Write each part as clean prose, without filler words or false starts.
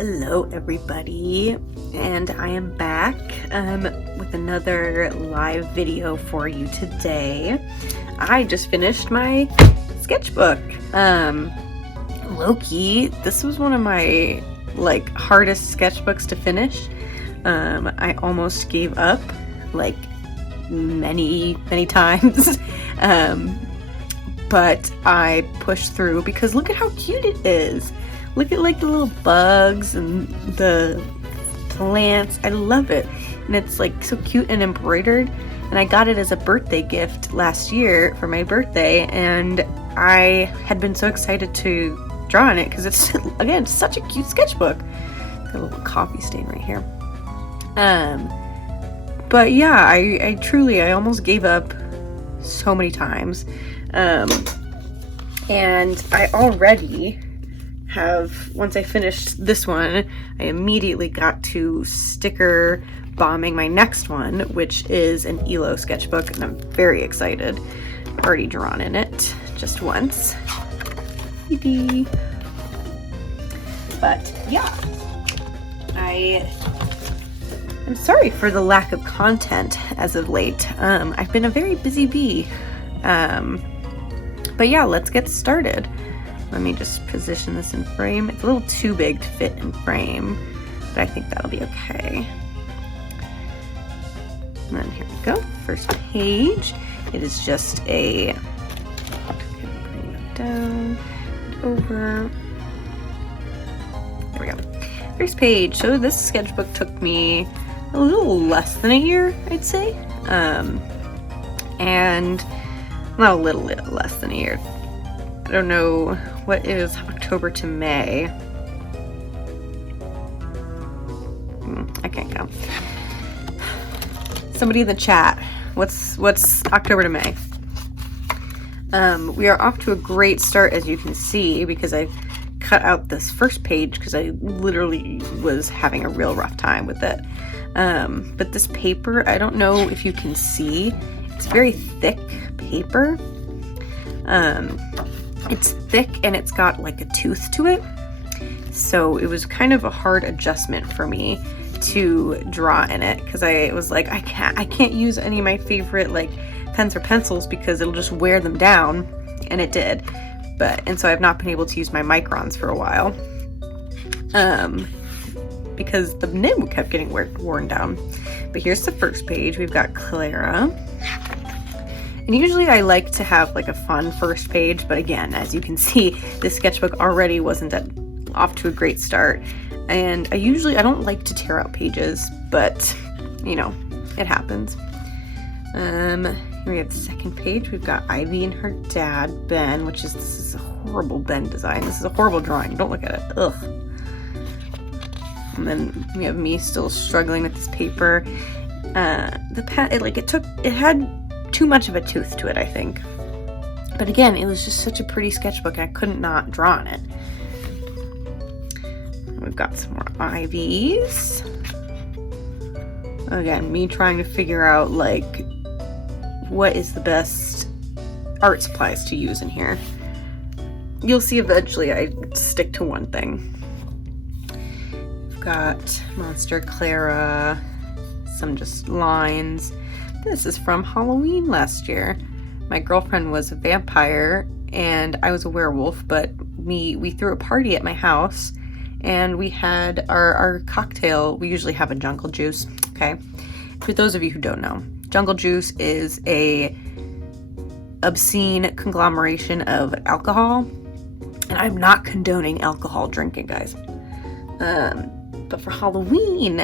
Hello everybody, and I am back with another live video for you today. I just finished my sketchbook. Low-key, this was one of my hardest sketchbooks to finish. I almost gave up many times. But I pushed through because look at how cute it is. Look at the little bugs and the plants. I love it. And it's so cute and embroidered. And I got it as a birthday gift last year for my birthday. And I had been so excited to draw on it because it's, again, such a cute sketchbook. Got a little coffee stain right here. But yeah, I almost gave up so many times. And I already have, once I finished this one, I immediately got to sticker bombing my next one, which is an ELO sketchbook, and I'm very excited. I've already drawn in it just once. But yeah, I'm sorry for the lack of content as of late. I've been a very busy bee. But yeah, let's get started. Let me just position this in frame. It's a little too big to fit in frame, but I think that'll be okay. And then here we go. First page. It is just a, bring that down, over. There we go. First page. So this sketchbook took me a little less than a year, I'd say. And not a little less than a year. I don't know, what is October to May? I can't count. Somebody in the chat, what's October to May? We are off to a great start, as you can see, because I cut out this first page because I literally was having a real rough time with it. But this paper, I don't know if you can see, it's very thick paper. It's thick and it's got a tooth to it. So it was kind of a hard adjustment for me to draw in it because I was like, I can't use any of my favorite pens or pencils because it'll just wear them down, and it did. And so I've not been able to use my microns for a while. Because the nib kept getting worn down. But here's the first page. We've got Clara. And usually I like to have a fun first page, but again, as you can see, this sketchbook already wasn't off to a great start. And I don't like to tear out pages, but it happens. Here we have the second page. We've got Ivy and her dad, Ben, this is a horrible Ben design. This is a horrible drawing. Don't look at it. Ugh. And then we have me still struggling with this paper. The pen, it had too much of a tooth to it, I think. But again, it was just such a pretty sketchbook, and I couldn't not draw on it. We've got some more Ivies. Again, me trying to figure out what is the best art supplies to use in here. You'll see eventually I stick to one thing. We've got Monster, Clara, some just lines. This is from Halloween last year. My girlfriend was a vampire and I was a werewolf, but we threw a party at my house and we had our cocktail. We usually have a jungle juice, okay? For those of you who don't know, jungle juice is a obscene conglomeration of alcohol, and I'm not condoning alcohol drinking, guys. But for Halloween,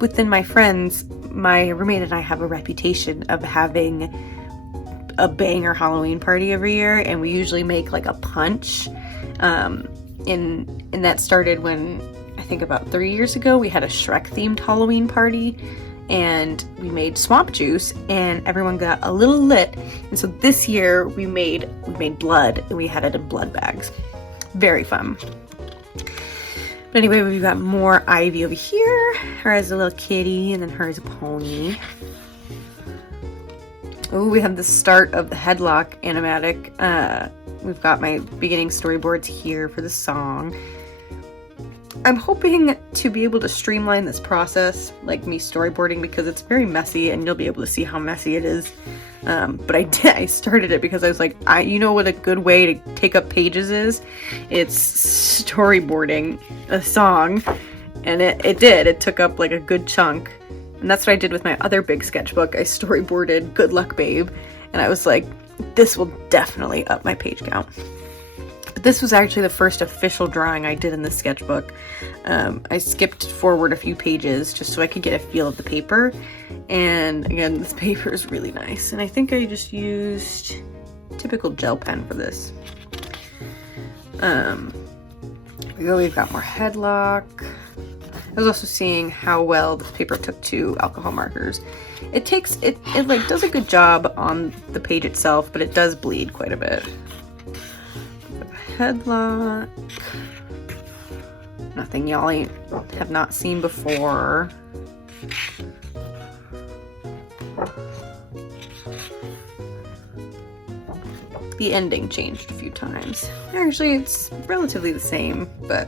within my friends, my roommate and I have a reputation of having a banger Halloween party every year, and we usually make a punch. And that started when, I think about 3 years ago, we had a Shrek themed Halloween party, and we made swamp juice, and everyone got a little lit. And so this year we made blood, and we had it in blood bags. Very fun. But anyway, we've got more Ivy over here. Her as a little kitty, and then her as a pony. Oh, we have the start of the headlock animatic. We've got my beginning storyboards here for the song. I'm hoping to be able to streamline this process, like me storyboarding, because it's very messy and you'll be able to see how messy it is. But I started it because I was like, you know what a good way to take up pages is? It's storyboarding a song. And it did. It took up like a good chunk. And that's what I did with my other big sketchbook. I storyboarded Good Luck Babe. And I was like, this will definitely up my page count. But this was actually the first official drawing I did in the sketchbook. I skipped forward a few pages just so I could get a feel of the paper. And again, this paper is really nice. And I think I just used typical gel pen for this. Here we go, we've got more headlock. I was also seeing how well this paper took to alcohol markers. It like does a good job on the page itself, but it does bleed quite a bit. Headlock. Nothing y'all have not seen before. The ending changed a few times. Actually, it's relatively the same, but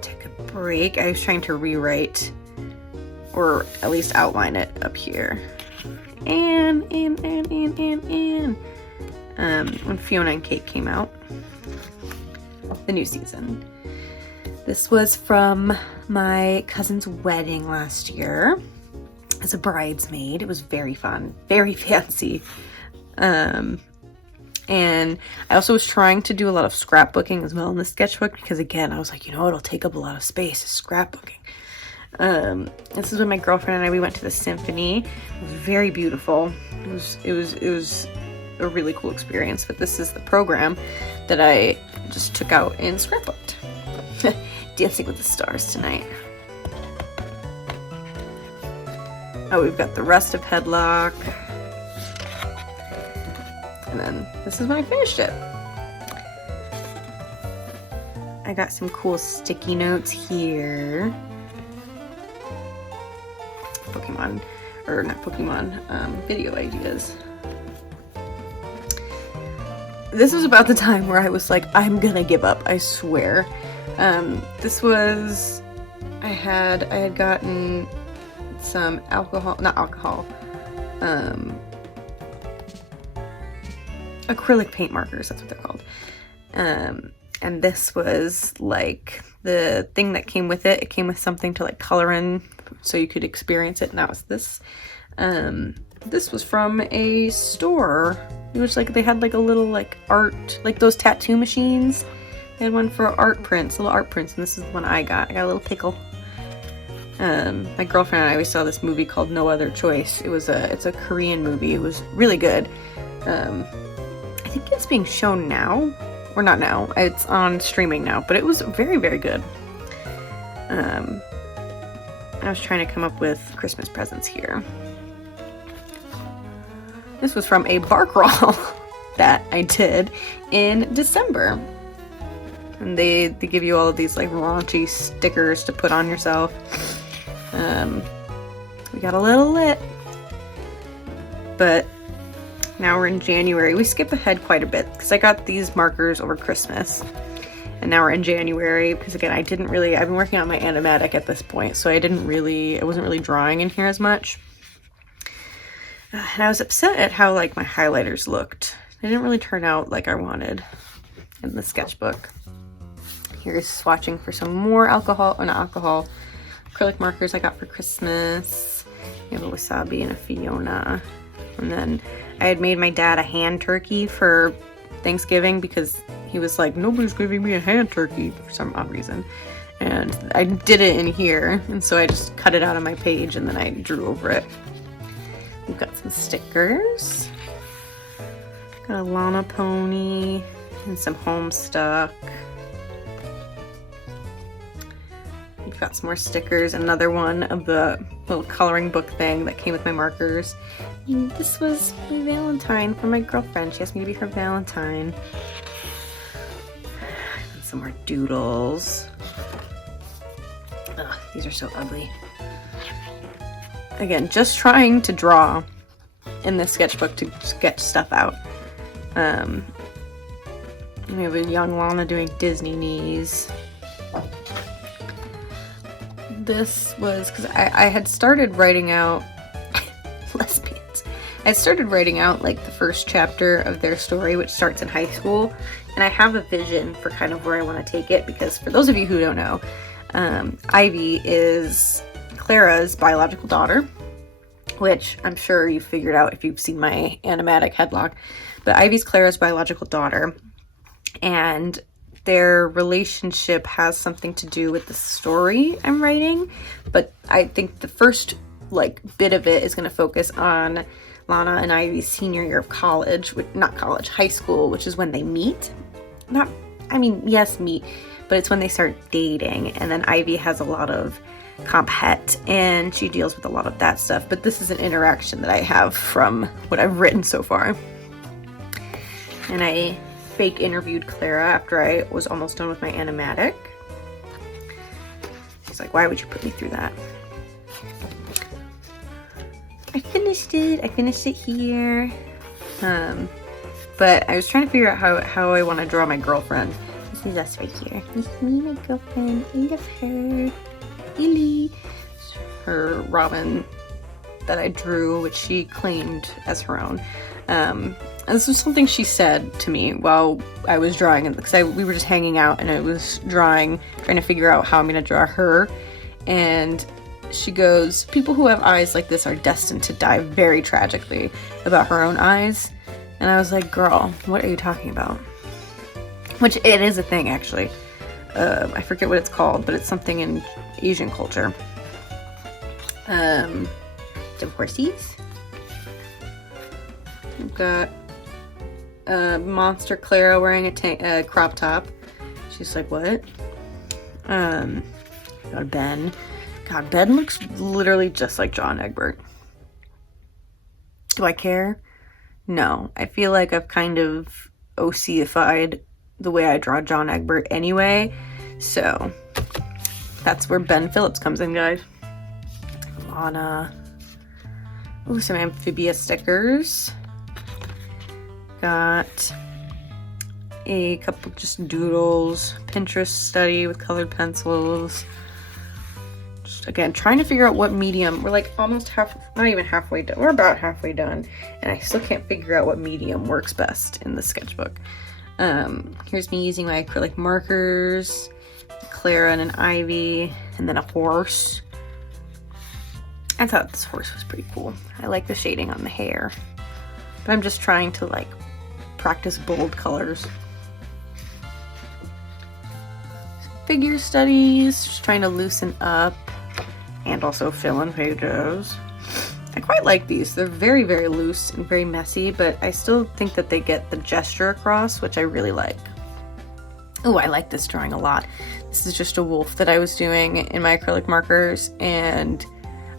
take a break. I was trying to rewrite, or at least outline it up here. And when Fiona and Kate came out, the new season. This was from my cousin's wedding last year as a bridesmaid. It was very fun, very fancy. And I also was trying to do a lot of scrapbooking as well in the sketchbook because, again, I was like, you know, it'll take up a lot of space, is scrapbooking. This is when my girlfriend and we went to the symphony. It was very beautiful. It was a really cool experience, but this is the program that I just took out and scrapbooked. Dancing with the Stars tonight. Oh, we've got the rest of Headlock. And then this is when I finished it. I got some cool sticky notes here. Pokemon, or not Pokemon, video ideas. This was about the time where I was like, I'm gonna give up, I swear. This was, I had gotten some acrylic paint markers, that's what they're called. And this was like the thing that came with it. It came with something to like color in so you could experience it, and that was this. This was from a store. It was like, they had like a little like art, like those tattoo machines. They had one for art prints, little art prints, and this is the one I got. I got a little pickle. My girlfriend and I, we saw this movie called No Other Choice. It's a Korean movie. It was really good. I think it's being shown now, or not now. It's on streaming now, but it was very, very good. I was trying to come up with Christmas presents here. This was from a bar crawl that I did in December. And they give you all of these like raunchy stickers to put on yourself. We got a little lit. But now we're in January. We skip ahead quite a bit because I got these markers over Christmas. And now we're in January because, again, I've been working on my animatic at this point, so I wasn't really drawing in here as much. And I was upset at how like my highlighters looked. They didn't really turn out like I wanted in the sketchbook. Here's swatching for some more acrylic markers I got for Christmas. We have a wasabi and a Fiona. And then I had made my dad a hand turkey for Thanksgiving because he was like, nobody's giving me a hand turkey for some odd reason. And I did it in here, and so I just cut it out on my page and then I drew over it. We've got some stickers. Got a llama pony and some Homestuck. We've got some more stickers, another one of the little coloring book thing that came with my markers. And this was my Valentine for my girlfriend. She asked me to be her Valentine. And some more doodles. Ugh, these are so ugly. Again, just trying to draw in this sketchbook to sketch stuff out. And we have a young Lana doing Disney knees. This was because I had started writing out lesbians. I started writing out like the first chapter of their story, which starts in high school, and I have a vision for kind of where I want to take it, because for those of you who don't know, Ivy is Clara's biological daughter, which I'm sure you figured out if you've seen my animatic headlock, but Ivy's Clara's biological daughter, and their relationship has something to do with the story I'm writing, but I think the first like bit of it is going to focus on Lana and Ivy's senior year of college, not college, high school, which is when they meet. Yes, meet, but it's when they start dating, and then Ivy has a lot of comp het and she deals with a lot of that stuff, but this is an interaction that I have from what I've written so far. And I fake interviewed Clara after I was almost done with my animatic. She's like, why would you put me through that? I finished it here. But I was trying to figure out how I want to draw my girlfriend. This is us right here. This is me, my girlfriend. I love her. Lily. Her Robin that I drew, which she claimed as her own. And this was something she said to me while I was drawing, because we were just hanging out and I was trying to figure out how I'm going to draw her. And she goes, people who have eyes like this are destined to die very tragically, about her own eyes. And I was like, girl, what are you talking about? Which it is a thing, actually. I forget what it's called, but it's something in Asian culture. Some horsies. We've got Monster Clara wearing a crop top. She's like, what? Got Ben. God, Ben looks literally just like John Egbert. Do I care? No. I feel like I've kind of OC-ified the way I draw John Egbert anyway. So that's where Ben Phillips comes in, guys. Lana. Ooh, some Amphibia stickers. Got a couple just doodles, Pinterest study with colored pencils. Just again, trying to figure out what medium. We're like almost not even halfway done. We're about halfway done, and I still can't figure out what medium works best in the sketchbook. Here's me using my acrylic markers, Clara and an Ivy, and then a horse. I thought this horse was pretty cool. I like the shading on the hair, but I'm just trying to like practice bold colors. Figure studies, just trying to loosen up and also fill in pages. I quite like these. They're very, very loose and very messy, but I still think that they get the gesture across, which I really like. Oh, I like this drawing a lot. This is just a wolf that I was doing in my acrylic markers, and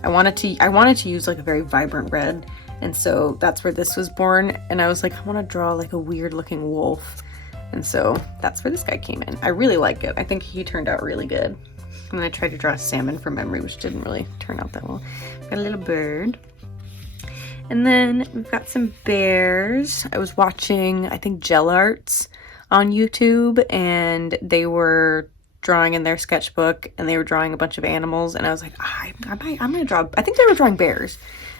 I wanted to use like a very vibrant red, and so that's where this was born. And I was like, I want to draw like a weird looking wolf, and so that's where this guy came in. I really like it. I think he turned out really good. And then I tried to draw a salmon from memory, which didn't really turn out that well. Got a little bird. And then we've got some bears. I was watching, I think, Gel Arts on YouTube, and they were drawing in their sketchbook, and they were drawing a bunch of animals, and I was like, I'm gonna draw, I think they were drawing bears.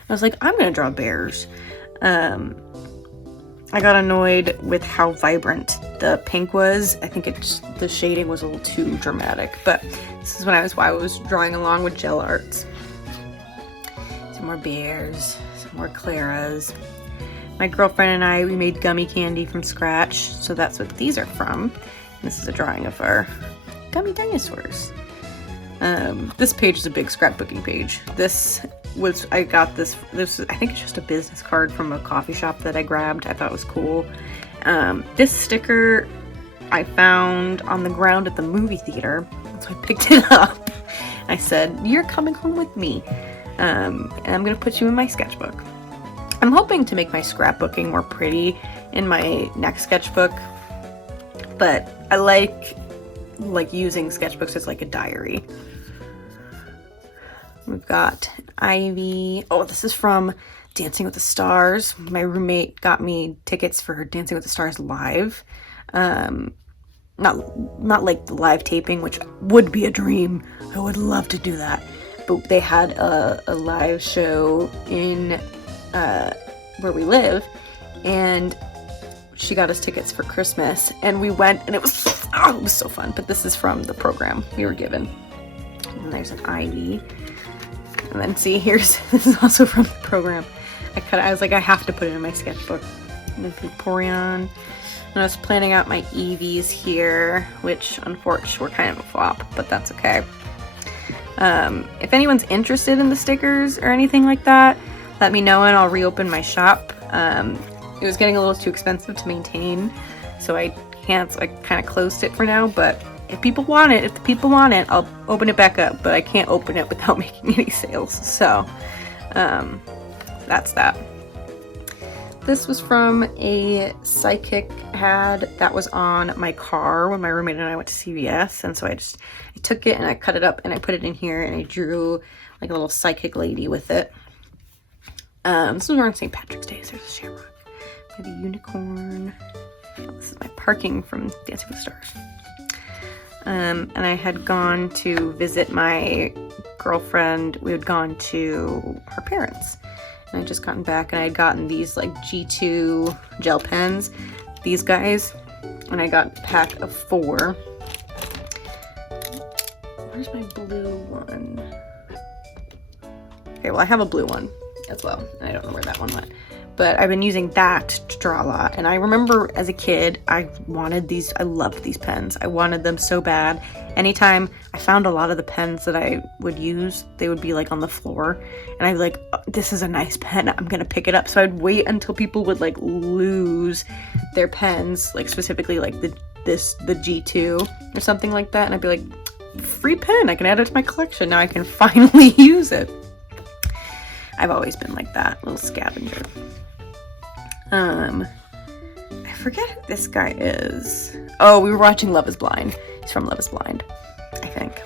I was like, I'm gonna draw bears. I got annoyed with how vibrant the pink was. I think the shading was a little too dramatic, but this is when I was drawing along with Gel Arts. Some more bears, some more Claras. My girlfriend and I, we made gummy candy from scratch, so that's what these are from. This is a drawing of our gummy dinosaurs. This page is a big scrapbooking page. I think it's just a business card from a coffee shop that I grabbed. I thought it was cool. This sticker I found on the ground at the movie theater, so I picked it up. I said, you're coming home with me, and I'm gonna put you in my sketchbook. I'm hoping to make my scrapbooking more pretty in my next sketchbook, but I like using sketchbooks as like a diary. We've got Ivy. Oh, this is from Dancing with the Stars. My roommate got me tickets for Dancing with the Stars live. Not like the live taping, which would be a dream. I would love to do that. But they had a live show in where we live, and she got us tickets for Christmas, and we went, and it was so fun. But this is from the program we were given. And there's an ID. And then see, this is also from the program. I was like, I have to put it in my sketchbook. And then Vaporeon. And I was planning out my EVs here, which unfortunately were kind of a flop, but that's okay. If anyone's interested in the stickers or anything like that, let me know and I'll reopen my shop. It was getting a little too expensive to maintain, so I kind of closed it for now, but if the people want it, I'll open it back up, but I can't open it without making any sales, so that's that. This was from a psychic ad that was on my car when my roommate and I went to CVS, and so I took it and I cut it up and I put it in here and I drew like a little psychic lady with it. This was around St. Patrick's Day, so there's a shamrock. I have a unicorn. This is my parking from Dancing with the Stars. And I had gone to visit my girlfriend. We had gone to her parents. And I'd just gotten back and I had gotten these like G2 gel pens. These guys. And I got a pack of 4. Where's my blue one? Okay, well I have a blue one as well. And I don't know where that one went. But I've been using that to draw a lot. And I remember as a kid, I wanted these. I loved these pens. I wanted them so bad. Anytime I found a lot of the pens that I would use, they would be like on the floor. And I'd be like, oh, this is a nice pen. I'm going to pick it up. So I'd wait until people would like lose their pens, like specifically like the G2 or something like that. And I'd be like, free pen. I can add it to my collection. Now I can finally use it. I've always been like that, little scavenger. I forget who this guy is. Oh, we were watching Love is Blind. He's from Love is Blind, I think.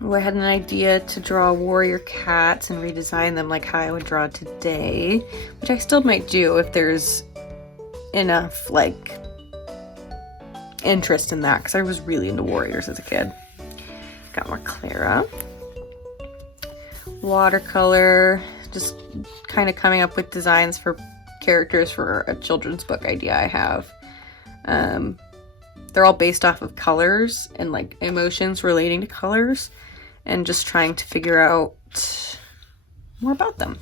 Oh, I had an idea to draw warrior cats and redesign them like how I would draw today, which I still might do if there's enough, like, interest in that, because I was really into warriors as a kid. Got more Clara. Watercolor, just kind of coming up with designs for characters for a children's book idea I have. They're all based off of colors and like emotions relating to colors, and just trying to figure out more about them.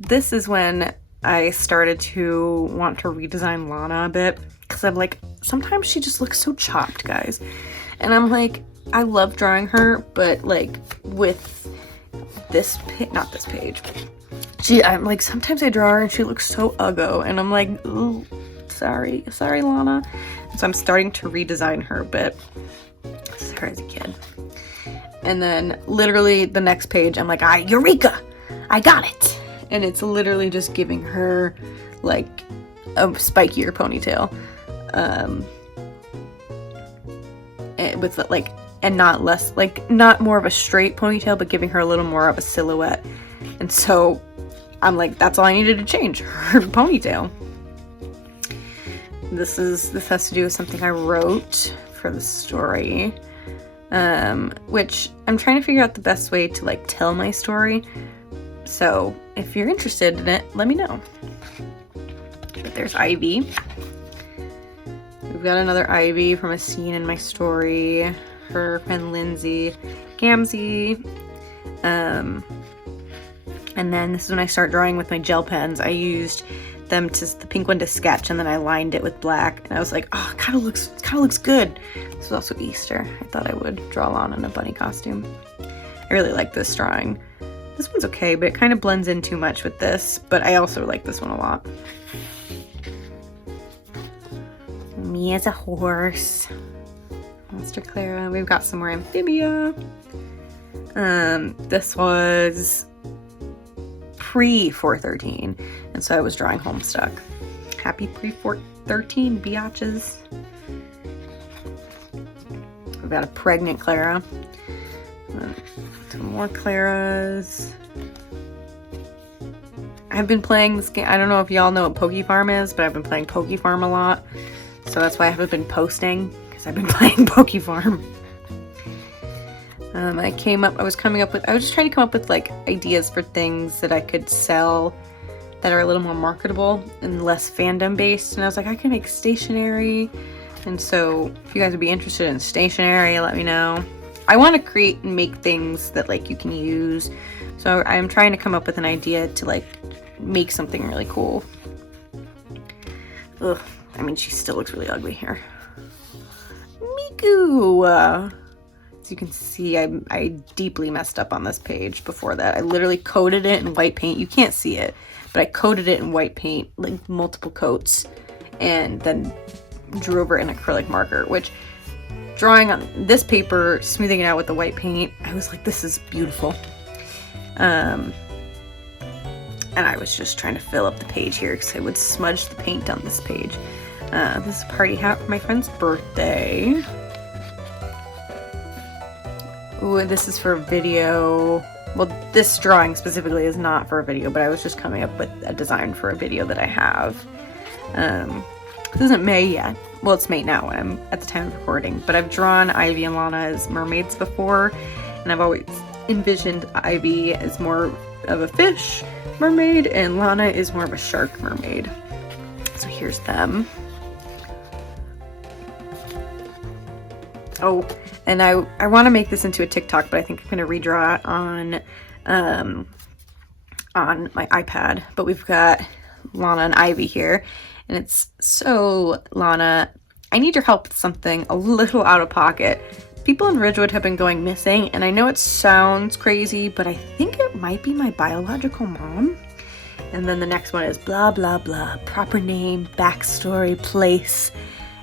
This is when I started to want to redesign Lana a bit, because I'm like, sometimes she just looks so chopped, guys. And I'm like, I love drawing her, but like with this not this page, I'm like, sometimes I draw her and she looks so uggo, and I'm like, ooh, sorry Lana. So I'm starting to redesign her, but this is her as a kid. And then literally the next page, I'm like, Eureka! I got it! And it's literally just giving her like a spikier ponytail. With like, and not less, like, not more of a straight ponytail, but giving her a little more of a silhouette. And so I'm like, that's all I needed to change, her ponytail. This has to do with something I wrote for the story, which I'm trying to figure out the best way to like tell my story. So if you're interested in it, let me know. But there's Ivy. We've got another Ivy from a scene in my story. Her friend Lindsay, Gamzee. And then this is when I start drawing with my gel pens. I used them the pink one to sketch, and then I lined it with black. And I was like, oh, it kind of looks good. This is also Easter. I thought I would draw Lana in a bunny costume. I really like this drawing. This one's okay, but it kind of blends in too much with this. But I also like this one a lot. Me as a horse. Monster Clara. We've got some more Amphibia. This was pre-413, and so I was drawing Homestuck. Happy pre-413, biatches. We've got a pregnant Clara. Some more Claras. I've been playing this game. I don't know if y'all know what Poke Farm is, but I've been playing Poke Farm a lot. So that's why I haven't been posting, because I've been playing Poke Farm. I was just trying to come up with like ideas for things that I could sell that are a little more marketable and less fandom based. And I was like, I can make stationery. And so if you guys would be interested in stationery, let me know. I want to create and make things that like you can use. So I'm trying to come up with an idea to like make something really cool. Ugh, I mean, she still looks really ugly here. Miku! As you can see, I deeply messed up on this page before that. I literally coated it in white paint. You can't see it, but I coated it in white paint, like multiple coats, and then drew over an acrylic marker, which drawing on this paper, smoothing it out with the white paint, I was like, this is beautiful. And I was just trying to fill up the page here because I would smudge the paint on this page. This is a party hat for my friend's birthday. Ooh, this is for a video. Well, this drawing specifically is not for a video, but I was just coming up with a design for a video that I have. This isn't May yet. Well, it's May now when I'm at the time of recording, but I've drawn Ivy and Lana as mermaids before, and I've always envisioned Ivy as more of a fish mermaid, and Lana is more of a shark mermaid. So here's them. Oh, and I want to make this into a TikTok, but I think I'm going to redraw it on my iPad. But we've got Lana and Ivy here, and it's so, Lana, I need your help with something a little out of pocket. People in Ridgewood have been going missing, and I know it sounds crazy, but I think it might be my biological mom. And then the next one is blah, blah, blah, proper name, backstory, place.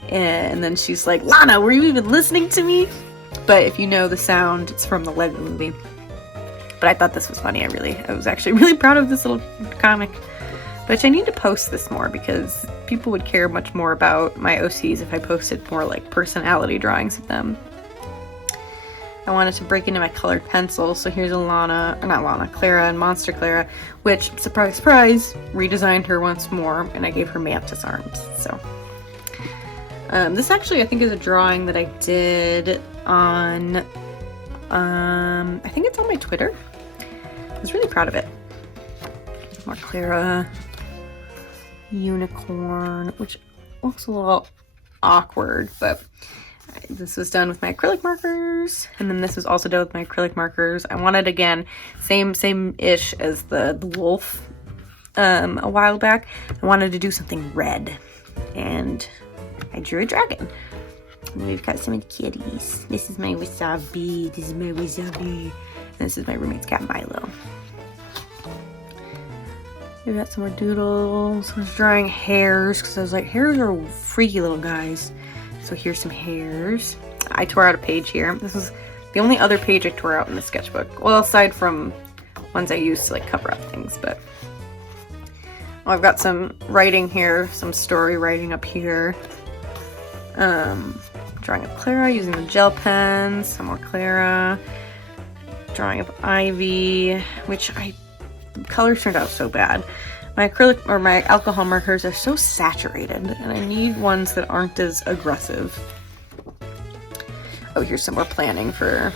And then she's like, Lana, were you even listening to me? But if you know the sound, it's from the Lego movie. But I thought this was funny. I was actually really proud of this little comic. But I need to post this more because people would care much more about my OCs if I posted more like personality drawings of them. I wanted to break into my colored pencil, so here's a Clara and Monster Clara, which, surprise, surprise, redesigned her once more, and I gave her mantis arms, so. This actually, I think, is a drawing that I did on, I think it's on my Twitter. I was really proud of it. More Clara, unicorn, which looks a little awkward, but this was done with my acrylic markers, and then this was also done with my acrylic markers. I wanted, again, same-ish as the wolf a while back. I wanted to do something red, and I drew a dragon. And we've got some kitties. This is my Wasabi, this is my Wasabi, and this is my roommate's cat, Milo. We've got some more doodles. I was drawing hares, because I was like, hares are freaky little guys. So here's some hairs. I tore out a page here. This was the only other page I tore out in the sketchbook. Well, aside from ones I used to like cover up things, but I've got some writing here, some story writing up here. Drawing up Clara using the gel pens, some more Clara. Drawing up Ivy, which the colors turned out so bad. My acrylic or my alcohol markers are so saturated, and I need ones that aren't as aggressive. Oh, here's some more planning for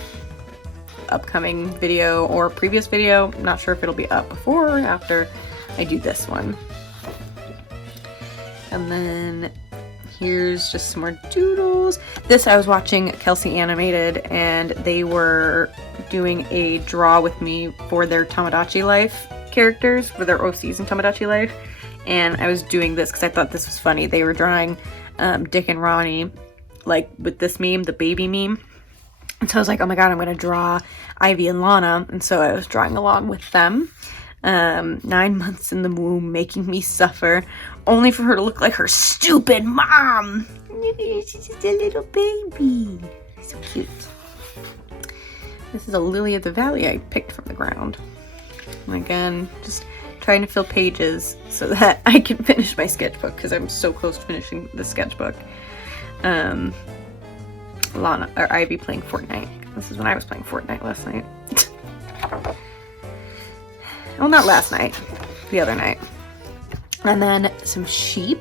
upcoming video or previous video. I'm not sure if it'll be up before or after I do this one. And then here's just some more doodles. This, I was watching Kelsey Animated, and they were doing a draw with me for their Tamagotchi Life characters, for their OCs in Tamagotchi Life, and I was doing this because I thought this was funny. They were drawing Dick and Ronnie, like with this meme, the baby meme, and so I was like, oh my god, I'm gonna draw Ivy and Lana, and so I was drawing along with them. 9 months in the womb, making me suffer, only for her to look like her stupid mom. She's just a little baby. So cute. This is a lily of the valley I picked from the ground. And again, just trying to fill pages so that I can finish my sketchbook, because I'm so close to finishing the sketchbook. Lana or Ivy playing Fortnite. This is when I was playing Fortnite last night. Well, not last night. the other night. And then some sheep,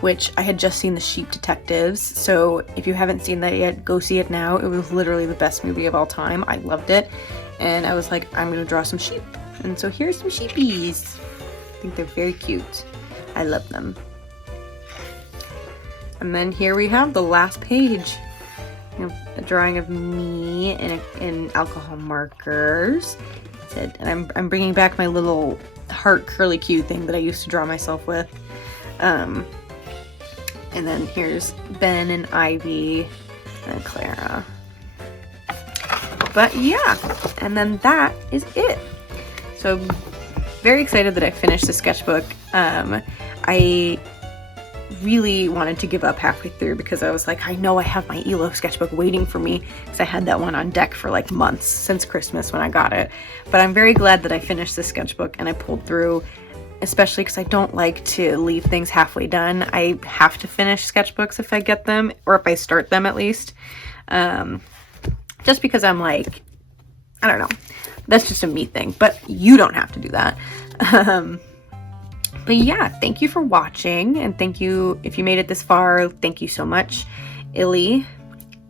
which I had just seen The Sheep Detectives. So if you haven't seen that yet, go see it now. It was literally the best movie of all time. I loved it. And I was like, I'm gonna draw some sheep. And so here's some sheepies. I think they're very cute. I love them. And then here we have the last page. You know, a drawing of me in alcohol markers. And I'm bringing back my little heart curly Q thing that I used to draw myself with. And then here's Ben and Ivy and Clara. But yeah, and then that is it. So very excited that I finished the sketchbook. I really wanted to give up halfway through because I was like, I know I have my ELO sketchbook waiting for me because I had that one on deck for like months since Christmas when I got it. But I'm very glad that I finished the sketchbook and I pulled through, especially because I don't like to leave things halfway done. I have to finish sketchbooks if I get them, or if I start them at least. Just because I'm like, I don't know, that's just a me thing, but you don't have to do that. But yeah, thank you for watching, and thank you if you made it this far. Thank you so much, Illy,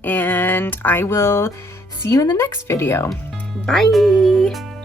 and I will see you in the next video. Bye!